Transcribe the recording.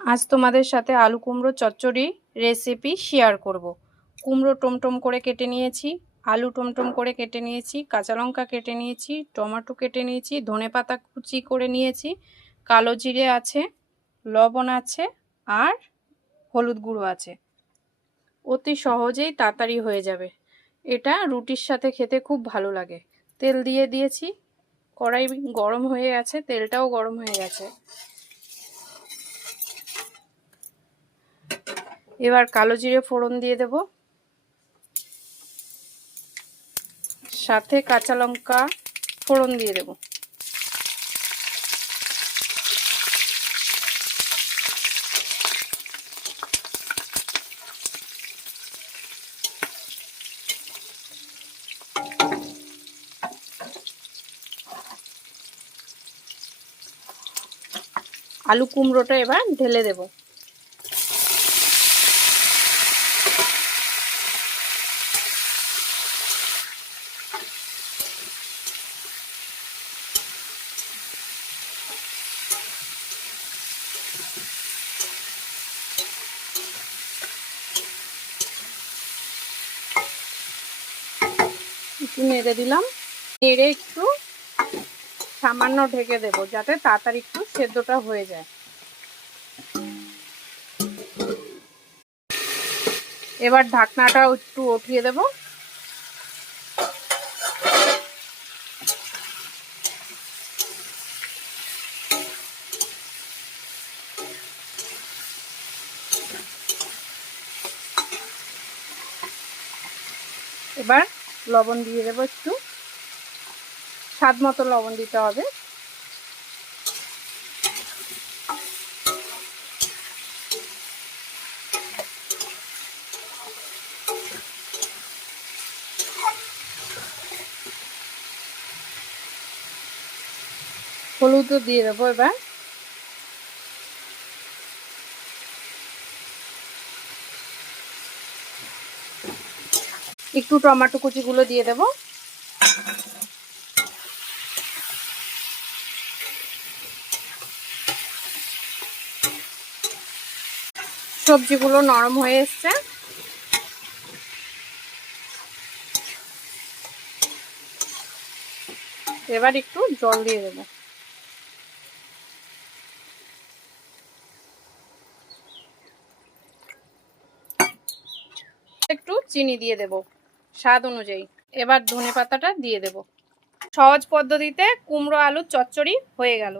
আজ তোমাদের সাথে আলু কুমড়ো চচ্চড়ি রেসিপি শেয়ার করব। কুমড়ো টমটম করে কেটে নিয়েছি, আলু টমটম করে কেটে নিয়েছি, কাঁচা লঙ্কা কেটে নিয়েছি, টমেটো কেটে নিয়েছি, ধনেপাতা কুচি করে নিয়েছি, কালো জিরে আছে, লবণ আছে আর হলুদ গুঁড়ো আছে। অতি সহজেই তাড়াতাড়ি হয়ে যাবে। এটা রুটির সাথে খেতে খুব ভালো লাগে। তেল দিয়ে দিয়েছি, কড়াই গরম হয়ে গেছে, তেলটাও গরম হয়ে গেছে। এবার কালো জিরে ফোড়ন দিয়ে দেব, সাথে কাঁচা লঙ্কা ফোড়ন দিয়ে দেব। আলু কুমড়োটা এবার ঢেলে দেব। একটু নেড়ে দিলাম, নেড়ে একটু সামান্য ঢেকে দেব যাতে তাড়াতাড়ি একটু সেদ্ধটা হয়ে যায়। এবার ঢাকনাটা একটু উঠিয়ে দেব। এবার লবণ দিয়ে দেব, একটু স্বাদ মতো লবণ দিতে হবে। হলুদও দিয়ে দেবো এবার। একটু টমেটো কুচিগুলো দিয়ে দেব। সবজিগুলো নরম হয়ে এসছে। এবার একটু জল দিয়ে দেব। একটু চিনি দিয়ে দেব স্বাদ অনুযায়ী। এবার ধনেপাতাটা দিয়ে দেব। সহজ পদ্ধতিতে কুমড়ো আলুর চচ্চড়ি হয়ে গেল।